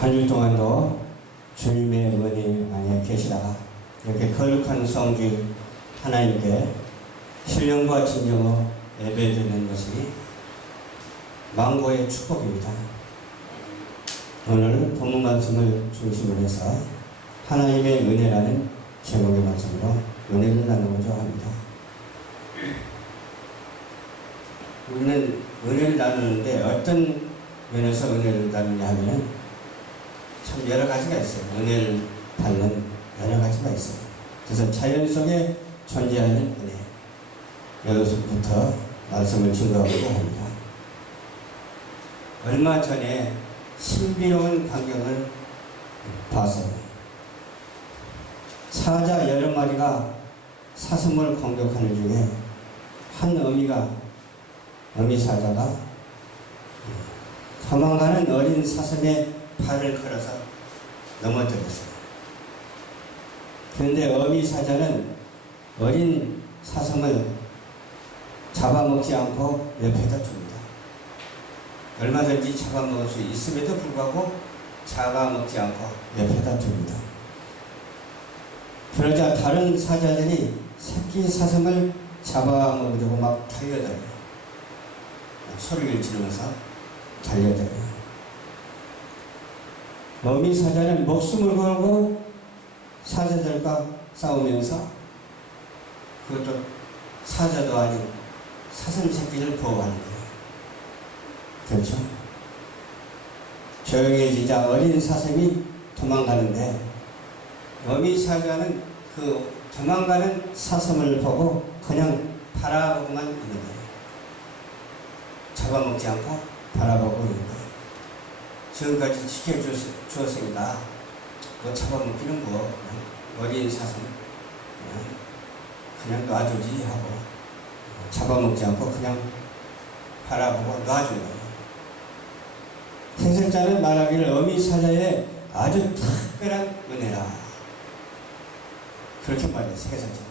한 주 동안도 주님의 은혜 안에 계시다가 이렇게 거룩한 성주 하나님께 신령과 진정으로 예배드리는 것이 만고의 축복입니다. 오늘 본문 말씀을 중심으로 해서 하나님의 은혜라는 제목의 말씀으로 은혜를 나누고자 합니다. 우리는 은혜를 나누는데 어떤 면에서 은혜를 나누냐 하면 참 여러 가지가 있어요. 은혜를 받는 여러 가지가 있어요. 그래서 자연 속에 존재하는 은혜, 여기서부터 말씀을 증거하고자 합니다. 얼마 전에 신비로운 광경을 봤어요. 사자 여러 마리가 사슴을 공격하는 중에 한 어미 사자가 도망가는 어린 사슴의 발을 걸어서 넘어뜨렸어요. 그런데 어미 사자는 어린 사슴을 잡아먹지 않고 옆에다 둡니다. 얼마든지 잡아먹을 수 있음에도 불구하고 잡아먹지 않고 옆에다 둡니다. 그러자 다른 사자들이 새끼 사슴을 잡아먹으려고 막 달려들어요. 소리를 지르면서 달려들어요. 어미 사자는 목숨을 걸고 사자들과 싸우면서 그것도 사자도 아닌 사슴 새끼를 보호하는 거예요. 그렇죠? 조용해지자 어린 사슴이 도망가는데 어미 사자는 그 도망가는 사슴을 보고 그냥 바라보고만 있는 거예요. 잡아먹지 않고 바라보고 있는 거예요. 지금까지 지켜주었으니까 뭐 잡아먹기는 뭐 어린 사슴 그냥 놔주지 하고 잡아먹지 않고 그냥 바라보고 놔준 거예요. 해설자는 말하기를 어미 사자의 아주 특별한 은혜라 그렇게 말했어요. 해설자가.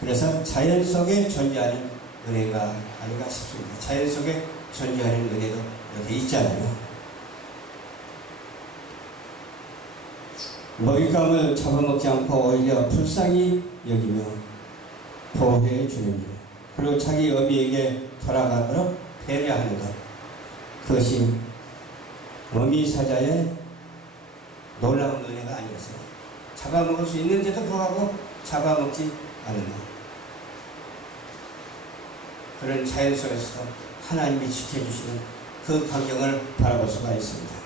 그래서 자연 속에 존재하는 은혜가 아닌가 싶습니다. 자연 속에 존재하는 은혜도 이렇게 있잖아요. 먹잇감을 잡아먹지 않고 오히려 불쌍히 여기며 보호해 주는 일, 그리고 자기 어미에게 돌아가도록 배려하는 것, 그것이 어미 사자의 놀라운 은혜가 아니었어요. 잡아먹을 수 있는데도 불구하고 잡아먹지 않는 것. 그런 자연 속에서도 하나님이 지켜주시는 그 광경을 바라볼 수가 있습니다.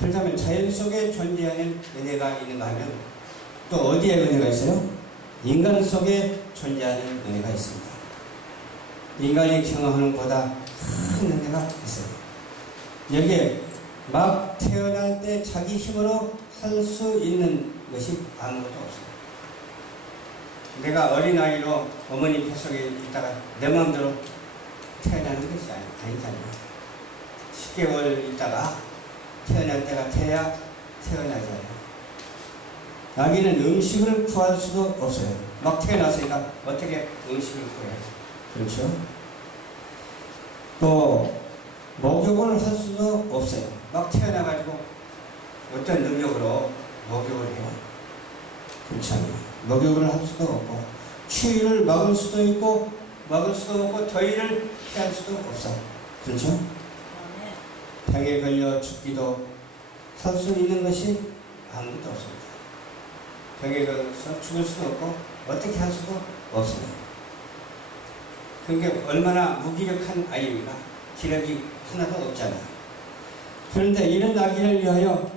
그렇다면 자연 속에 존재하는 은혜가 있는가 하면 또 어디에 은혜가 있어요? 인간 속에 존재하는 은혜가 있습니다. 인간이 경험하는 것보다 큰 은혜가 있어요. 여기에 막 태어날 때 자기 힘으로 할 수 있는 것이 아무것도 없어요. 내가 어린아이로 어머니 뱃속에 있다가 내 마음대로 태어나는 것이 아니잖아요. 10개월 있다가 태어날 때가 돼야 태어나잖아요. 아기는 음식을 구할 수도 없어요. 막 태어났으니까 어떻게 음식을 구해요? 그렇죠? 또 목욕을 할 수도 없어요. 막 태어나가지고 어떤 능력으로 목욕을 해요? 그렇지 않아요. 목욕을 할 수도 없고 추위를 막을 수도 있고 막을 수도 없고 더위를 피할 수도 없어. 그렇죠? 병에 걸려 죽기도 할 수 있는 것이 아무것도 없습니다. 병에 걸려서 죽을 수도 없고 어떻게 할 수도 없어요. 그게 얼마나 무기력한 아이입니까? 기력이 하나도 없잖아요. 그런데 이런 아기를 위하여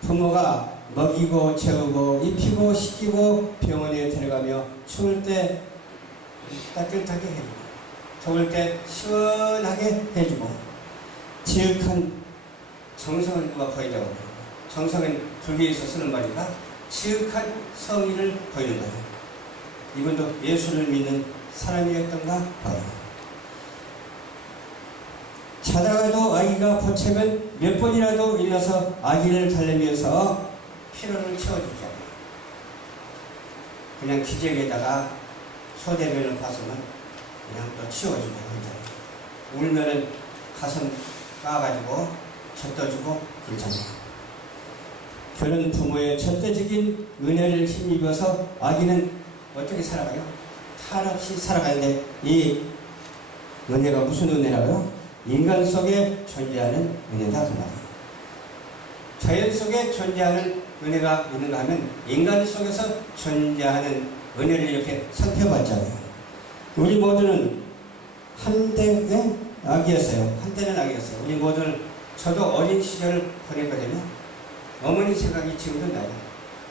부모가 먹이고 재우고 입히고 씻기고 병원에 데려가며 추울 때 따뜻하게 해주고 더울 때 시원하게 해주고 지극한 정성을 누가 보인다고 합니다. 정성은 불교에서 쓰는 말이니까 지극한 성의를 보이는 거예요. 이분도 예수를 믿는 사람이었던가 봐요. 자다가도 아기가 보채면 몇 번이라도 일어나서 아기를 달래면서 피로를 채워주지 않아요. 그냥 기저귀에다가 소대변을 봤으면 그냥 또 치워주고 그러잖아요. 울면은 가슴 까가지고 젖떠주고 그러잖아요. 그런 부모의 절대적인 은혜를 힘입어서 아기는 어떻게 살아가요? 탈없이 살아가는데 이 은혜가 무슨 은혜라고요? 인간 속에 존재하는 은혜다 그 말이에요. 자연 속에 존재하는 은혜가 있는가 하면 인간 속에서 존재하는 은혜를 이렇게 살펴봤잖아요. 우리 모두는 한때의 아기였어요. 한때는 아기였어요. 우리 모두는 저도 어린 시절을 보냈거든요. 어머니 생각이 지금도 나요.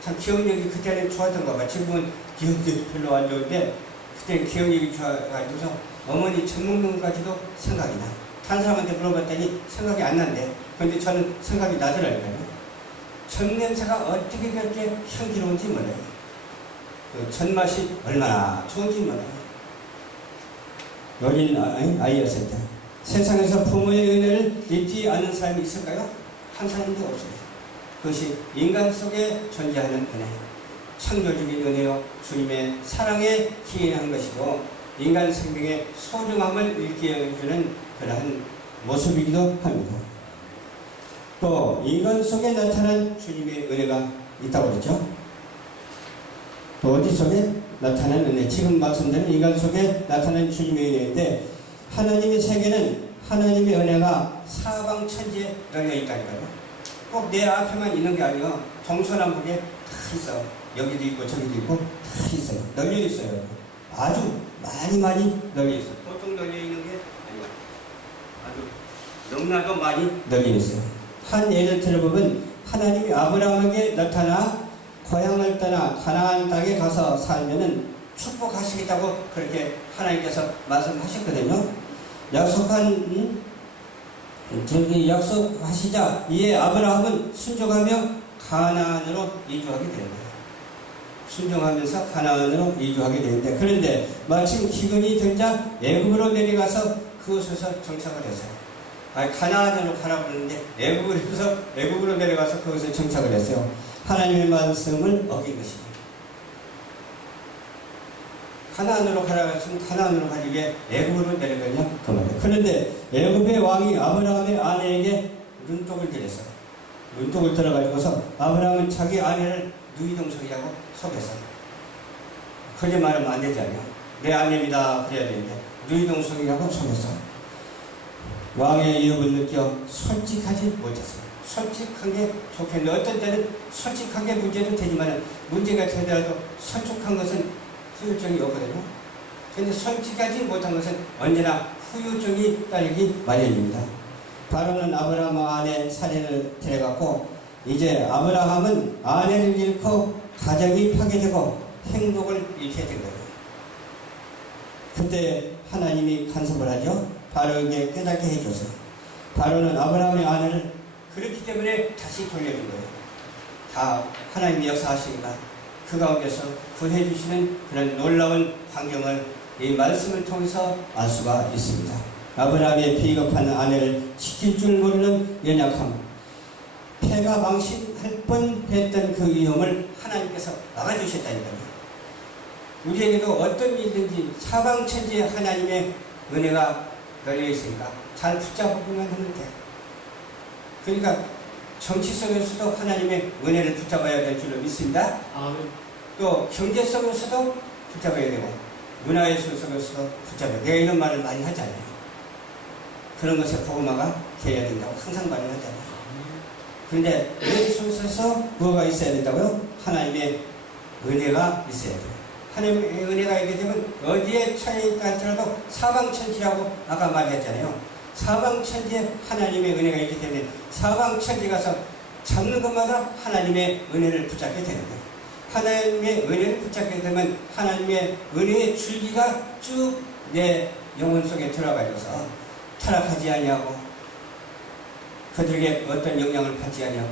참 기억력이 그때는 좋았던가 봐. 지금은 기억력이 별로 안 좋은데 그때 기억력이 좋아가지고서 어머니 젖 먹는 것까지도 생각이 나. 다른 사람한테 물어봤더니 생각이 안 난대. 그런데 저는 생각이 나더라고요. 젖 냄새가 어떻게 그렇게 향기로운지 몰라요. 그 젖 맛이 얼마나 좋은지 몰라요. 어린 아이였을 때 세상에서 부모의 은혜를 입지 않는 사람이 있을까요? 한 사람도 없어요. 그것이 인간 속에 존재하는 은혜, 창조적인 은혜요 주님의 사랑에 기인한 것이고 인간 생명의 소중함을 일깨워주는 그러한 모습이기도 합니다. 또 인간 속에 나타난 주님의 은혜가 있다고 그랬죠. 또 어디 속에 나타난 은혜, 지금 말씀드린 인간 속에 나타난 주님의 은혜인데 하나님의 세계는 하나님의 은혜가 사방천지에 널려 있다니까요. 꼭 내 앞에만 있는 게 아니라 동서남북에 다 있어. 여기도 있고 저기도 있고 다 있어요. 널려 있어요. 아주 많이 널려 있어요. 보통 널려 있는 게 아니야. 아주 너무나도 많이 널려 있어요. 한 예를 들어보면 하나님이 아브라함에게 나타나 고향을 떠나 가나안 땅에 가서 살면은 축복하시겠다고 그렇게 하나님께서 말씀하셨거든요. 약속하시자 이에 아브라함은 순종하며 가나안으로 이주하게 되는 거예요. 순종하면서 가나안으로 이주하게 되는데 그런데 마침 기근이 들자 애굽으로 내려가서 그곳에서 정착을 했어요. 가나안으로 가라고 그러는데 애굽으로 내려가서 그곳에 정착을 했어요. 하나님의 말씀을 어긴 것이죠. 가나안으로 가라고 했으면 가나안으로 가지 왜 애굽으로 내려가냐 그 말이에요. 그런데 애굽의 왕이 아브라함의 아내에게 눈독을 들였어요. 눈독을 들어가지고서 아브라함은 자기 아내를 누이동석이라고 속였어요. 그렇게 말하면 안 되잖아요. 내 아내입니다 그래야 되는데 누이동석이라고 속였어요. 왕의 위협을 느껴 솔직하지 못했어요. 솔직한 게 좋겠는데 어떤 때는 솔직한 게 문제도 되지만 문제가 되더라도 솔직한 것은 후유증이 없거든요. 그런데 솔직하지 못한 것은 언제나 후유증이 따르기 마련입니다. 바로는 아브라함 아내 살인을 데려갔고 이제 아브라함은 아내를 잃고 가정이 파괴되고 행복을 잃게 된 거예요. 그때 하나님이 간섭을 하죠. 바로에게 깨닫게 해줬어요. 바로는 아브라함의 아내를 그렇기 때문에 다시 돌려준 거예요. 다 하나님이 역사하시니까 그 가운데서 구해주시는 그런 놀라운 환경을 이 말씀을 통해서 알 수가 있습니다. 아브라함의 비겁한 아내를 지킬 줄 모르는 연약함, 패가 망신할 뻔했던 그 위험을 하나님께서 막아주셨다니까요. 우리에게도 어떤 일든지 사방천지에 하나님의 은혜가 널려 있으니까 잘 붙잡으면 하면 돼. 그러니까 정치 속에서도 하나님의 은혜를 붙잡아야 될 줄로 믿습니다. 또 경제 속에서도 붙잡아야 되고 문화의 속에서도 붙잡아야 돼요. 내가 이런 말을 많이 하잖아요. 그런 것에 복음화가 되어야 된다고 항상 말을 하잖아요. 그런데 은혜 속에서 뭐가 있어야 된다고요? 하나님의 은혜가 있어야 돼요. 하나님의 은혜가 있게 되면 어디에 처해 있다 할지라도 사방천지라고 아까 말했잖아요. 사방천지에 하나님의 은혜가 있기 때문에 사방천지 가서 잡는 것마다 하나님의 은혜를 붙잡게 되는 거예요. 하나님의 은혜를 붙잡게 되면 하나님의 은혜의 줄기가 쭉 내 영혼 속에 들어가셔서 타락하지 아니하고 그들에게 어떤 영향을 받지 아니하고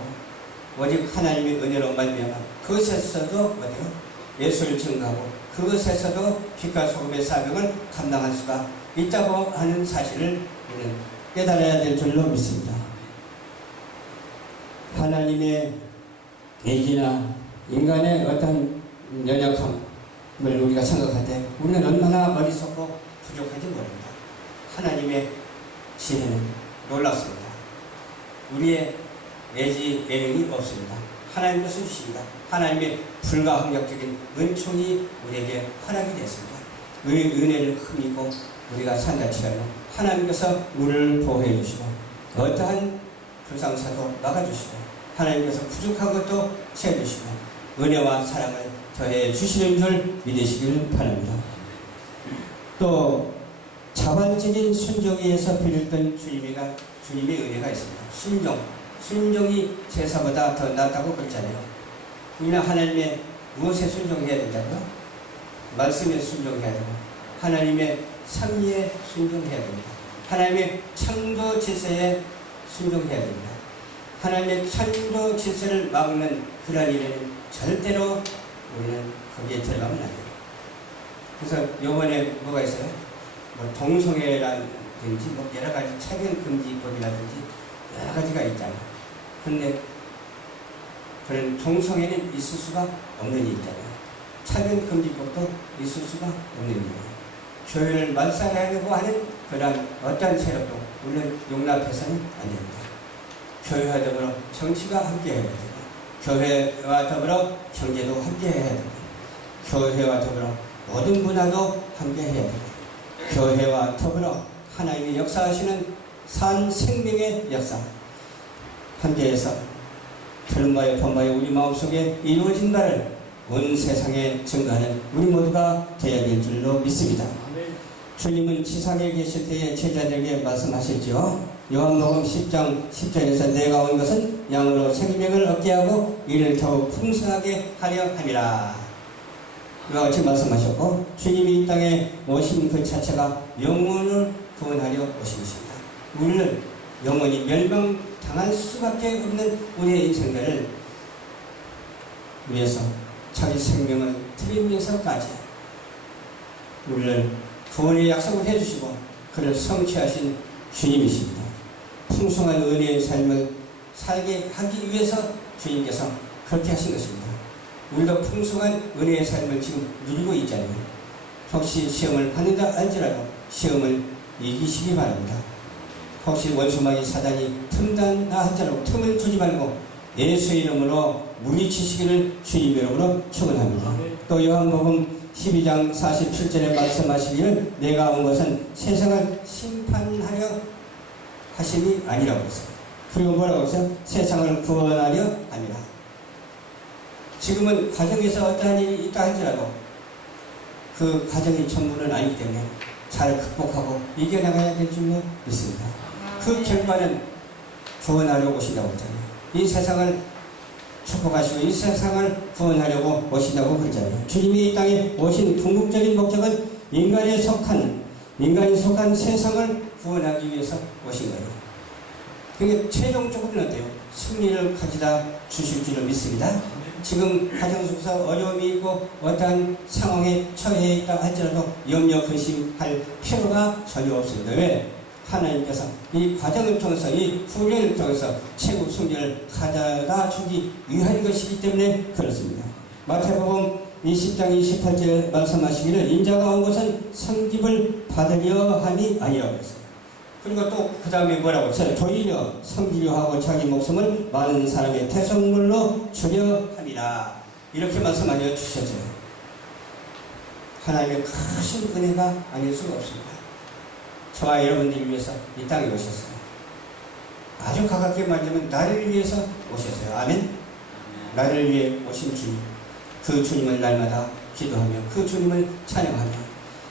오직 하나님의 은혜로 말미암아 그것에서도 어때요? 예수를 증거하고 그것에서도 빛과 소금의 사명을 감당할 수가 있다고 하는 사실을 우리는 깨달아야 될 줄로 믿습니다. 하나님의 얘기나 인간의 어떤 연약함을 우리가 생각할 때 우리는 얼마나 어리석고 부족한지 모릅니다. 하나님의 지혜는 놀랍습니다. 우리의 애지 애능이 없습니다. 하나님께서 주십니다. 하나님의 불가항력적인 은총이 우리에게 허락이 됐습니다. 은혜를 힘입고 우리가 산다 치하여 하나님께서 우리를 보호해 주시고 어떠한 불상사도 막아주시고 하나님께서 부족한 것도 채워주시고 은혜와 사랑을 더해 주시는 줄 믿으시길 바랍니다. 또 자발적인 순종에서 빌렸던 주님의 은혜가 있습니다. 순종이 제사보다 더 낫다고 그랬잖아요. 우리는 하나님의 무엇에 순종해야 된다고요? 말씀에 순종해야 되고 하나님의 섭리에 순종해야 됩니다. 하나님의 창조 질서에 순종해야 됩니다. 하나님의 창조 질서를 막는 그러한 일에는 절대로 우리는 거기에 들어가면 안 돼요. 그래서 요번에 뭐가 있어요? 뭐 동성애라든지 뭐 여러 가지 차별금지법이라든지 여러 가지가 있잖아요. 근데 그런 동성애는 있을 수가 없는 일이잖아요. 차별금지법도 있을 수가 없는 일이에요. 교회를 말살하려고 하는 그런 어떤 세력도 물론 용납해서는 안 됩니다. 교회와 더불어 정치가 함께해야 되고 교회와 더불어 경제도 함께해야 되고 교회와 더불어 모든 문화도 함께해야 되고 교회와 더불어 하나님이 역사하시는 산 생명의 역사 함께해서 들은 바에 본 바에 우리 마음속에 이루어진 바를 온 세상에 증거하는 우리 모두가 되어야 될 줄로 믿습니다. 주님은 지상에 계실 때에 제자들에게 말씀하셨죠. 요한복음 10장 10절에서 내가 온 것은 양으로 생명을 얻게 하고 이를 더욱 풍성하게 하려 함이라. 이와 같이 말씀하셨고 주님이 이 땅에 오신 그 자체가 영혼을 구원하려 오신 것입니다. 우리는 영원히 멸망당할 수밖에 없는 우리의 인생들을 위해서 자기 생명을 드리면서까지 우리를 구원의 약속을 해주시고 그를 성취하신 주님이십니다. 풍성한 은혜의 삶을 살게 하기 위해서 주님께서 그렇게 하신 것입니다. 우리도 풍성한 은혜의 삶을 지금 누리고 있잖아요. 혹시 시험을 받는다 할지라도 시험을 이기시기 바랍니다. 혹시 원수마귀 사단이 틈단다 할지라도 틈을 주지 말고 예수의 이름으로 물리치시기를 주님 이름으로 축원합니다. 또 요한복음 12장 47절에 말씀하시기를 내가 온 것은 세상을 심판하려 하심이 아니라고 했어요. 그리고 뭐라고 했어요? 세상을 구원하려 합니다. 지금은 가정에서 어떠한 일이 있다 할지라도 그 가정이 전부는 아니기 때문에 잘 극복하고 이겨나가야 될 줄로 믿습니다. 그 결과는 구원하려 오신다고 했잖아요. 이 세상을 축복하시고 이 세상을 구원하려고 오신다고 그러잖아요. 주님이 이 땅에 오신 궁극적인 목적은 인간이 속한 세상을 구원하기 위해서 오신 거예요. 그게 최종적으로는 어때요? 승리를 가져다 주실 줄로 믿습니다. 지금 가정 속에서 어려움이 있고 어떠한 상황에 처해 있다 할지라도 염려 근심할 필요가 전혀 없습니다. 왜? 하나님께서 이 과정을 통해서 이 훈련을 통해서 최고 승리를 가져다 주기 위한 것이기 때문에 그렇습니다. 마태복음 20장 28절에 말씀하시기를 인자가 온 것은 섬김을 받으려 함이 아니라고 했어요. 그리고 또 그 다음에 뭐라고 했어요? 도리어 섬기려 하고 자기 목숨을 많은 사람의 대성물로 주려 함이라. 이렇게 말씀하여 주셨어요. 하나님의 크신 은혜가 아닐 수가 없습니다. 저와 여러분들을 위해서 이 땅에 오셨어요. 아주 가깝게 말하면 나를 위해서 오셨어요. 아멘? 나를 위해 오신 주님. 그 주님을 날마다 기도하며 그 주님을 찬양하며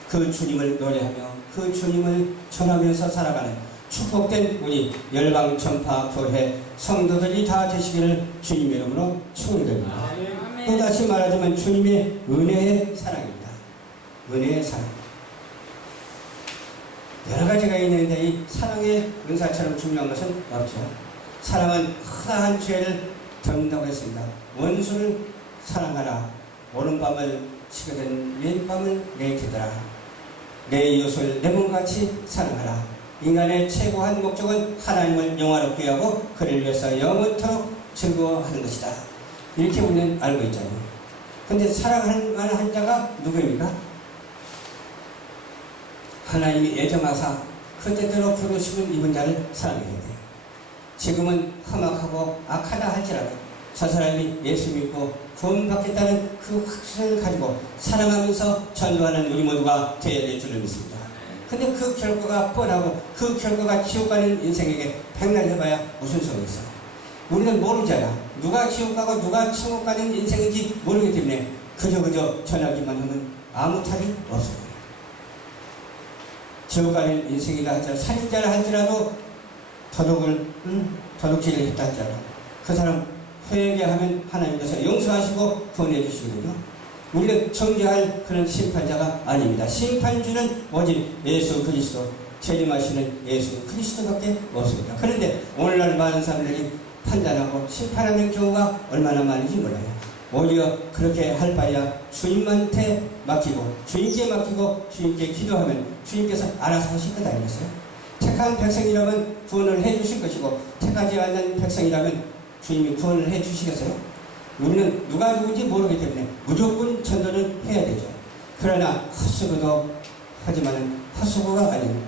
그 주님을 노래하며 그 주님을 전하면서 살아가는 축복된 우리 열방 전파 교회 성도들이 다 되시기를 주님 이름으로 축원드립니다. 또다시 말하자면 주님의 은혜의 사랑입니다. 은혜의 사랑. 여러 가지가 있는데 이 사랑의 은사처럼 중요한 것은 없죠. 사랑은 크다한 죄를 덮는다고 했습니다. 원수를 사랑하라. 오른밤을 치거든 왼밤을 내키더라. 내 이웃을 내 몸같이 사랑하라. 인간의 최고한 목적은 하나님을 영화롭게 하고 그를 위해서 영원토록 즐거워하는 것이다. 이렇게 우리는 알고 있잖아요. 근데 사랑하는 한 자가 누구입니까? 하나님이 애정하사 그때대로 부르시는 이분 자를 사랑해야 돼요. 지금은 험악하고 악하다 할지라도 저 사람이 예수 믿고 구원받겠다는 그 확신을 가지고 사랑하면서 전도하는 우리 모두가 되어야 될 줄을 믿습니다. 근데 그 결과가 뻔하고 그 결과가 지옥 가는 인생에게 백날 해봐야 무슨 소용이 있어. 우리는 모르잖아. 누가 지옥 가고 누가 천국 가는 인생인지 모르기 때문에 그저 전하기만 하면 아무 탈이 없어요. 지옥 가는 인생이라 할지라도 살인자를 할지라도 도둑질을 했다 할지라도 그 사람 회개하면 하나님께서 용서하시고 구원해 주시거든요. 우리는 정죄할 그런 심판자가 아닙니다. 심판주는 오직 예수 그리스도, 재림하시는 예수 그리스도밖에 없습니다. 그런데 오늘날 많은 사람들이 판단하고 심판하는 경우가 얼마나 많은지 몰라요. 오히려 그렇게 할 바에야 주님한테 맡기고 주님께 맡기고 주님께 기도하면 주님께서 알아서 하실 것 아니겠어요? 택한 백성이라면 구원을 해 주실 것이고 택하지 않는 백성이라면 주님이 구원을 해 주시겠어요? 우리는 누가 누군지 모르기 때문에 무조건 전도를 해야 되죠. 그러나 헛수고도 하지만 헛수고가 아닌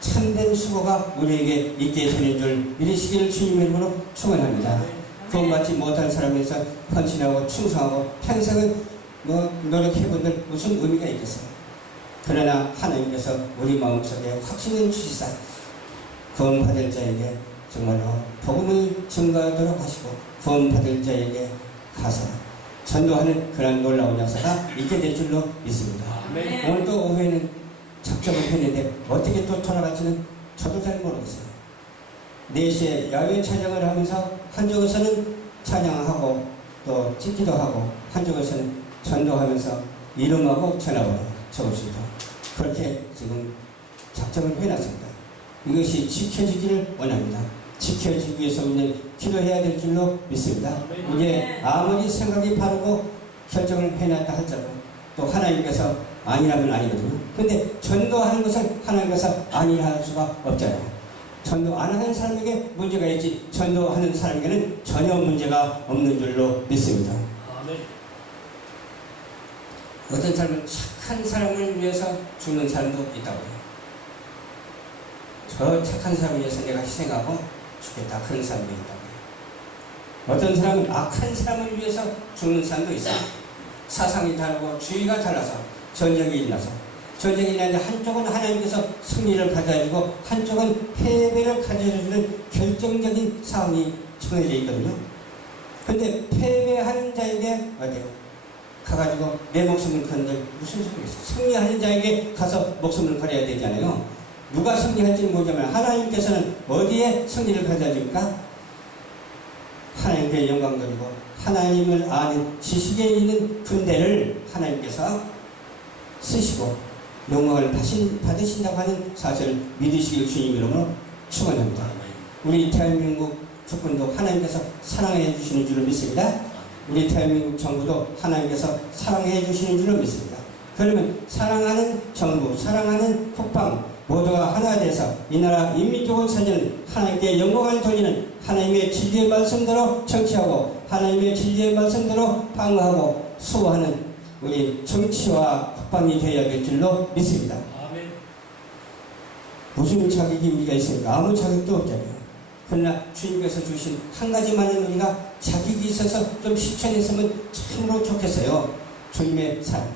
참된 수고가 우리에게 있게 되는 줄 믿으시기를 주님의 이름으로 축원합니다. 구원받지 못한 사람에서 헌신하고 충성하고 평생은 노력해본들 무슨 의미가 있겠어요? 그러나 하나님께서 우리 마음속에 확신을 주시사 구원받을 자에게 정말로 복음을 증거하도록 하시고 구원받을 자에게 가서 전도하는 그런 놀라운 역사가 있게 될 줄로 믿습니다. 오늘 또 오후에는 작정을 했는데 어떻게 또 돌아갈지는 저도 잘 모르겠어요. 4시에 야외 촬영을 하면서 한쪽에서는 찬양하고 또 찍기도 하고 한쪽에서는 전도하면서 이름하고 전화번호 적읍시다. 그렇게 지금 작정을 해놨습니다. 이것이 지켜지기를 원합니다. 지켜지기 위해서 우리는 기도해야 될 줄로 믿습니다. 이게 아무리 생각이 바르고 결정을 해놨다 할지라도 또 하나님께서 아니라면 아니거든요. 근데 전도하는 것을 하나님께서 아니라 할 수가 없잖아요. 전도 안 하는 사람에게 문제가 있지 전도하는 사람에게는 전혀 문제가 없는 줄로 믿습니다. 어떤 사람은 착한 사람을 위해서 죽는 사람도 있다고 해요. 저 착한 사람을 위해서 내가 희생하고 죽겠다 그런 사람도 있다고 해요. 어떤 사람은 악한 사람을 위해서 죽는 사람도 있어요. 사상이 다르고 주의가 달라서 전쟁이 일어나서 전쟁이 일어나는데 한쪽은 하나님께서 승리를 가져다주고 한쪽은 패배를 가져다주는 결정적인 상황이 정해져 있거든요. 근데 패배하는 자에게 어때요? 가가지고 내 목숨을 건들 무슨 소리 있어? 승리하는 자에게 가서 목숨을 걸어야 되잖아요. 누가 승리할지는 모르지만 하나님께서는 어디에 승리를 가져다줍니까? 하나님께 영광 돌리고 하나님을 아는 지식에 있는 군대를 하나님께서 쓰시고 영광을 받으신다고 하는 사실을 믿으시길 주님 이름으로 축원합니다. 우리 대한민국 국군도 하나님께서 사랑해 주시는 줄을 믿습니다. 우리 대한민국 정부도 하나님께서 사랑해 주시는 줄을 믿습니다. 그러면 사랑하는 정부, 사랑하는 국방 모두가 하나 돼서 이 나라 인민족을 살리는 하나님께 영광을 돌리는 하나님의 진리의 말씀대로 정치하고 하나님의 진리의 말씀대로 방어하고 수호하는 우리 정치와 국방이 되어야 될 줄로 믿습니다. 아멘. 무슨 자격이 우리가 있습니까? 아무 자격도 없잖아요. 그러나 주님께서 주신 한 가지만은 우리가 자격이 있어서 좀 실천했으면 참으로 좋겠어요. 주님의 사랑,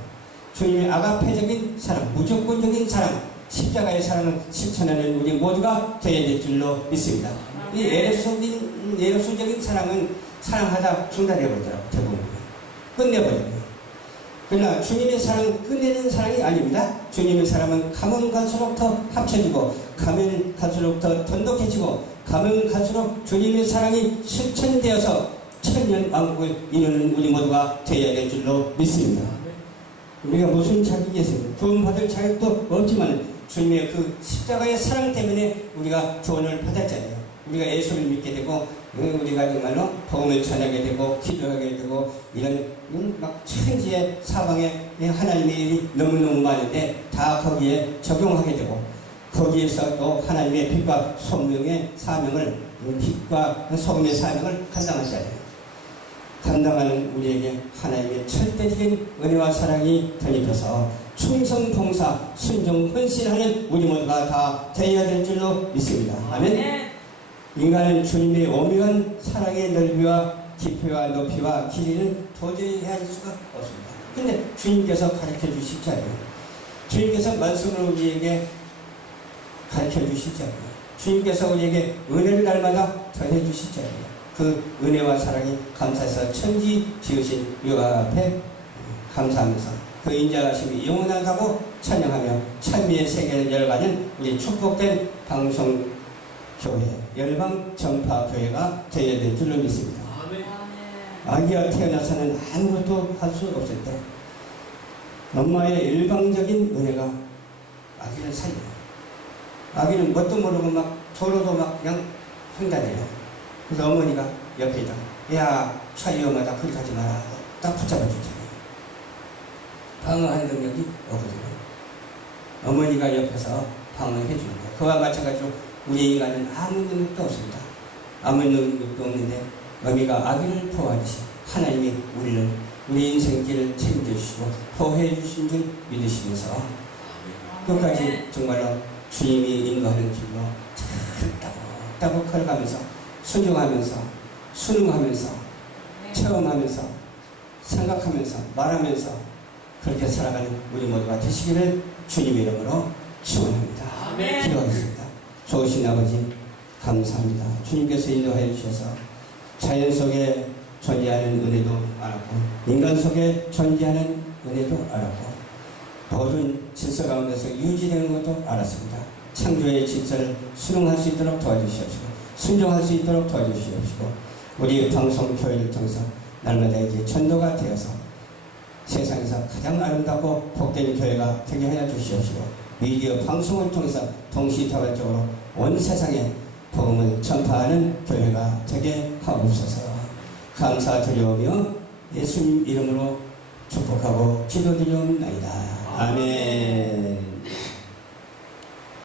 주님의 아가페적인 사랑, 무조건적인 사랑, 십자가의 사랑을 실천하는 우리 모두가 되어야 될 줄로 믿습니다. 이 에로소적인 사랑은 사랑하다 중단해버리더라고요. 대부분 끝내버려요. 그러나 주님의 사랑은 끝내는 사랑이 아닙니다. 주님의 사랑은 가면 갈수록 더 합쳐지고 가면 갈수록 더 돈독해지고 가면 갈수록 주님의 사랑이 실천되어서 천년왕국을 이루는 우리 모두가 되어야 될 줄로 믿습니다. 우리가 무슨 자격이 있습니까? 구원받을 자격도 없지만 주님의 그 십자가의 사랑 때문에 우리가 구원을 받았잖아요. 우리가 예수를 믿게 되고 우리가 정말로 복음을 전하게 되고 기도하게 되고 이런 막 천지의 사방에 하나님의 일이 너무너무 많은데 다 거기에 적용하게 되고 거기에서 또 하나님의 빛과 소명의 사명을 빛과 소금의 사명을 감당하잖아요. 감당하는 우리에게 하나님의 절대적인 은혜와 사랑이 덧입혀서 충성, 봉사, 순종, 헌신하는 우리 모두가 다 되어야 될 줄로 믿습니다. 아멘. 인간은 주님의 오묘한 사랑의 넓이와 깊이와 높이와 길이는 도저히 헤아릴 수가 없습니다. 근데 주님께서 가르쳐 주시잖아요. 주님께서 말씀을 우리에게 가르쳐 주시잖아요. 주님께서 우리에게 은혜를 날마다 더해 주시잖아요. 그 은혜와 사랑이 감사해서 천지 지으신 유아 앞에 감사하면서 그 인자하심이 영원하다고 찬양하며 찬미의 세계를 열어가는 우리 축복된 방송교회 열방전파교회가 되어야 될 줄로 믿습니다. 아기가 태어나서는 아무것도 할 수 없을 때 엄마의 일방적인 은혜가 아기를 살려요. 아기는 뭣도 모르고 막 도로도 막 그냥 횡단해요. 그래서 어머니가 옆에 있다가 야, 차 위험하다 그리 가지 마라 하고 딱 붙잡아 주잖아요. 방어하는 능력이 없거든요. 어머니가 옆에서 방어해 주는 거예요. 그와 마찬가지로 우리 인간은 아무 능력도 없습니다. 아무 능력도 없는데 어미가 아기를 보호하듯이 하나님이 우리 인생길을 책임져주시고 보호해 주신 줄 믿으시면서 끝까지 정말로 주님이 인도하는 길로 따곡따곡 걸어가면서 순종하면서 순응하면서 체험하면서 생각하면서 말하면서 그렇게 살아가는 우리 모두가 되시기를 주님의 이름으로 축원합니다. 기도하겠습니다. 좋으신 아버지 감사합니다. 주님께서 인도하여 주셔서 자연 속에 존재하는 은혜도 알았고 인간 속에 존재하는 은혜도 알았고 모든 질서 가운데서 유지되는 것도 알았습니다. 창조의 질서를 수능할 수 있도록 도와주시옵시고 순종할 수 있도록 도와주시옵시고 우리 방송교회를 통해서 날마다 이제 전도가 되어서 세상에서 가장 아름답고 복된 교회가 되게 하여 주시옵시고 미디어 방송을 통해서 동시다발적으로 온 세상에 복음을 전파하는 교회가 되게 하옵소서. 감사드리오며 예수님 이름으로 축복하고 기도드리옵나이다. 아멘.